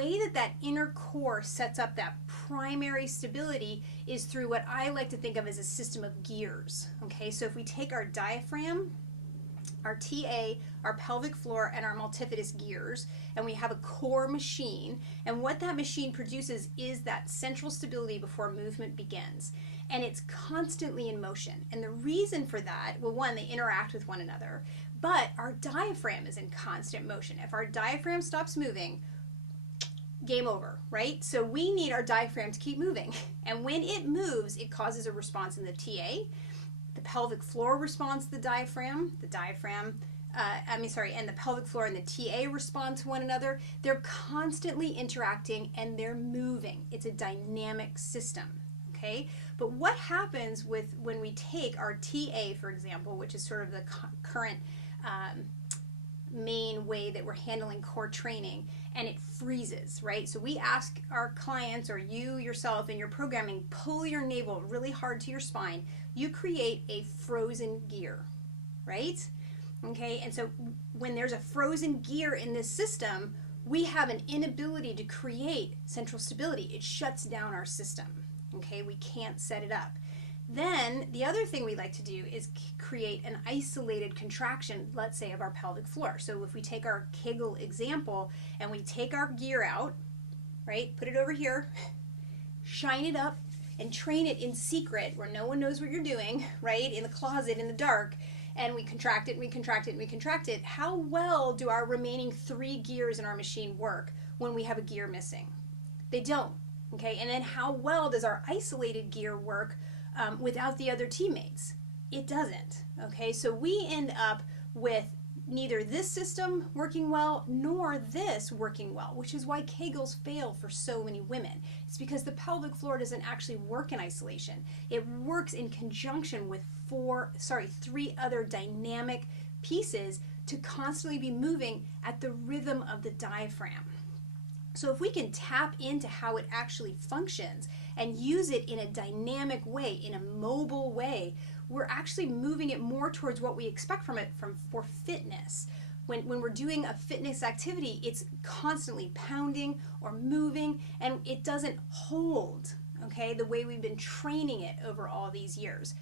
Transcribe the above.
way that that inner core sets up that primary stability is through what I like to think of as a system of gears. Okay, so if we take our diaphragm, our TA, our pelvic floor, and our multifidus gears, and we have a core machine, and what that machine produces is that central stability before movement begins. And it's constantly in motion. And the reason for that, well, one, they interact with one another, but our diaphragm is in constant motion. If our diaphragm stops moving, game over, right? So we need our diaphragm to keep moving. And when it moves, it causes a response in the TA. The pelvic floor responds to the diaphragm, and the pelvic floor and the TA respond to one another. They're constantly interacting and they're moving. It's a dynamic system, okay? But what happens when we take our TA, for example, which is sort of the current main way that we're handling core training, and it freezes, right? So we ask our clients, or you yourself in your programming, pull your navel really hard to your spine. You create a frozen gear, right? Okay, and so when there's a frozen gear in this system, we have an inability to create central stability. It shuts down our system, okay? We can't set it up. Then the other thing we like to do is create an isolated contraction, let's say, of our pelvic floor. So if we take our Kegel example and we take our gear out, right, put it over here, shine it up, and train it in secret where no one knows what you're doing, right, in the closet, in the dark, and we contract it, and we contract it, and we contract it, how well do our remaining 3 gears in our machine work when we have a gear missing? They don't, okay? And then how well does our isolated gear work without the other teammates? It doesn't, okay? So we end up with neither this system working well nor this working well, which is why Kegels fail for so many women. It's because the pelvic floor doesn't actually work in isolation. It works in conjunction with 3 other dynamic pieces to constantly be moving at the rhythm of the diaphragm. So if we can tap into how it actually functions and use it in a dynamic way, in a mobile way, we're actually moving it more towards what we expect from it for fitness. When we're doing a fitness activity, it's constantly pounding or moving, and it doesn't hold, okay, the way we've been training it over all these years.